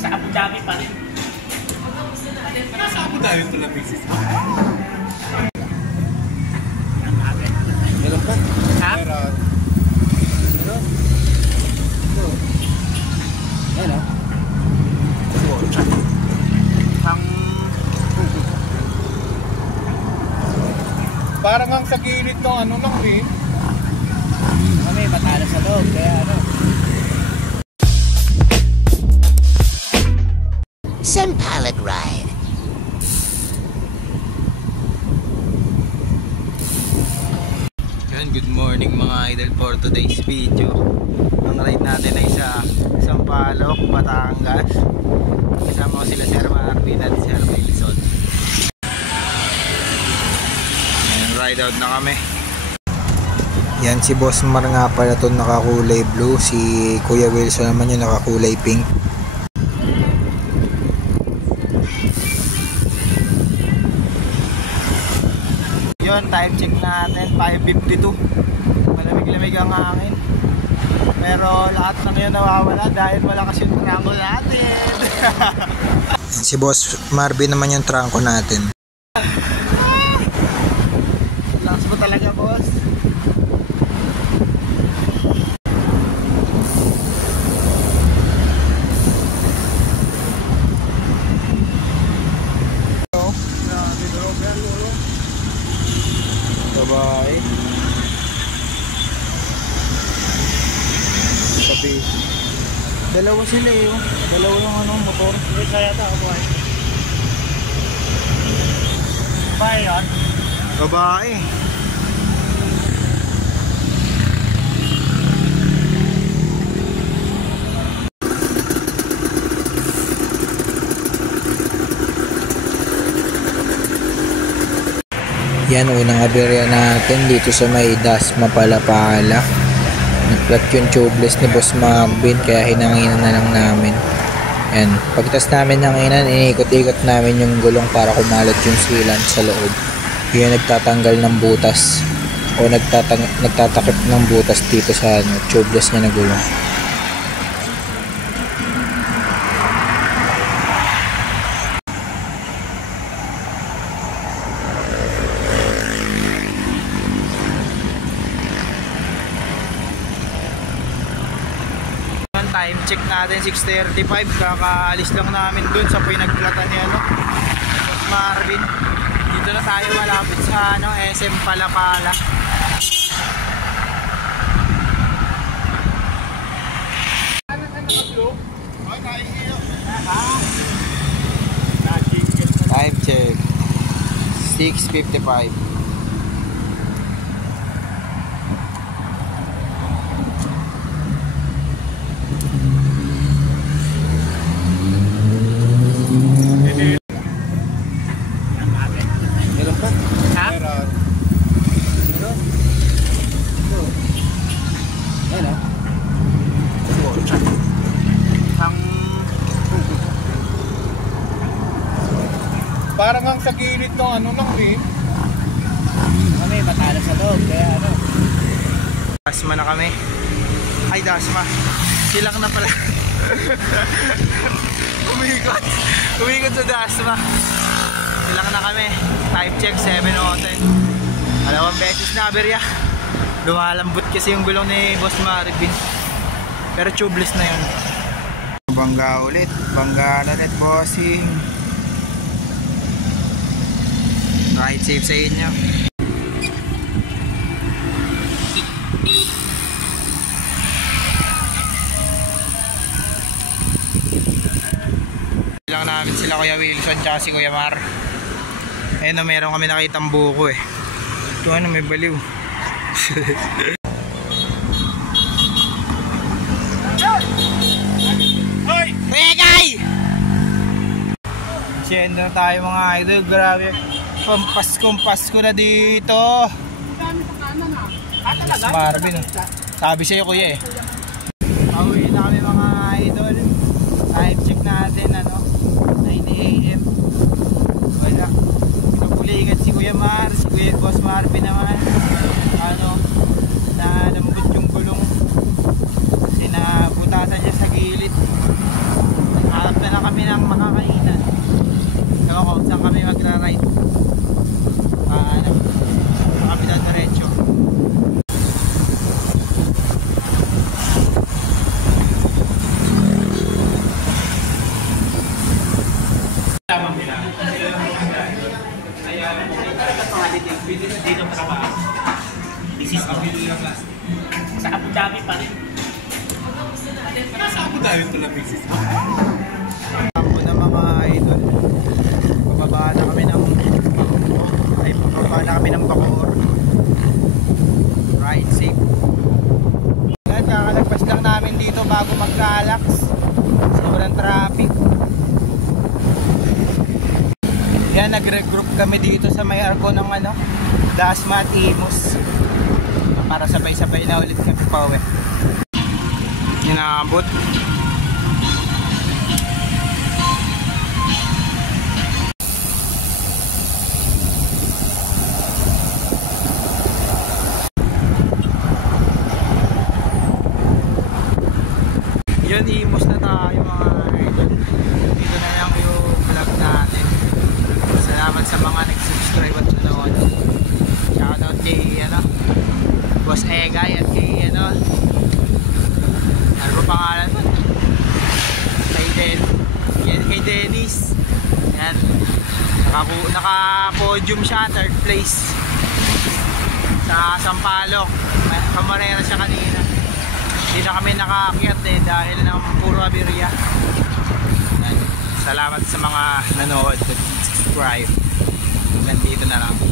Sa Abu Dhabi pa rin. Sa Abu Dhabi ito lang misis. Meron pa? Ha? Meron. Meron? Ito. Ayan o. Parang ang sa gilid ng ano lang eh. Kami, matalo sa loob. Kaya ano. Sampalok ride. Good morning mga idol, for today's video. Ang ride natin ay sa Sampalok, Batangas. Kasama ko sila Sir Marvin at Sir Wilson. Ayan, ride out na kami. Yan si Boss Mar nga pala ito nakakulay blue. Si Kuya Wilson naman yung nakakulay pink. Yun, time check natin 5:52. Malamig-lamig ang hangin. Pero lahat na ngayon nawawala dahil malakas yung trangko natin. Si Boss Marvin naman yung trangko natin. Lakas mo talaga, boss. Babae. Sabi. Dalawa sila eh. Dalawa yung ano, motor. Hindi kaya ito, ako ay. Babae yun? Babae. Yan, unang aberya natin dito sa may Dasma Palapala. Nag-flat yung tubeless ni Boss Marvin kaya hinanginan na lang namin. Yan, pagtas namin hanginan, inikot-ikot namin yung gulong para kumalat yung sealant sa loob. Yun nagtatanggal ng butas o nagtatakip ng butas dito sa tubeless niya na gulong. Time check natin 6:35, kakaalis lang namin dun sa pinagplatan ni ano, Boss Marvin. Dito na tayo malapit sa ano, SM Palapala. Time check 6:55. Meron pa? Ha? Meron. Meron? Ito. Ayan o. Parang ang sa gilid ng ano lang eh. Kami, matalo sa loob. Kaya ano. Dasma na kami. Ay, Dasma. Silang na pala. Umikot sa Dasma. Silang na kami. Time check 7:10. Dalawang beses na aberya. Lumalambot kasi yung gulong ni Boss Marvin. Pero tubeless na yun. Bangga ulit. Bangga na ulit, bossing. Ride safe sa inyo. Lang namin sila Kuya Wilson tsaka si Kuya Mar. Ayun na, meron kami nakitang buko eh. Ito ano, may baliw. Hoy! Regay! Siyendo na tayo mga idol. Grabe. Pampasko na dito. Dami pa kanan ha. Ah, talaga? Marvin. Sabi sa'yo kuya eh. Pauwi na kami mga idol. Time check natin ano, 9 AM. Wala. Napuligat si Kuya Mar, si Kuya Boss Marvin naman. Ano, nalambot yung gulong. Kasi nabutasan niya sa gilid. kami ng makakainan. Ewan ko saan kami magra-ride. Kami na diretso. Dito trabaho. Business mo. Sa Abu Dhabi pa rin. Nasa Abu Dhabi ito lang business. Ako na mga idol. Pababa na kami ng Bacoor. Ride safe. At kakalagpas lang namin dito bago mag-Calax. Sobrang traffic. Yan, nag-regroup kami dito sa may arko ng Dasma at Imus. Para sabay-sabay na ulit kami pauwi. Inaabot. Yun, Imus na tayo mga idol. Dito na lang yung vlog natin. Salamat sa mga nag-subscribe at nanood. Shoutout kay Boss Egay at kay ano ba pangalan mo? Kay Dennis. Yan. Naka-podium siya, 3rd place sa Sampaloc. Kamarera siya kanina. Hindi na kami nakaakyat dahil ng puro aberya. Salamat sa mga nanood at subscribe. Nandito na lang.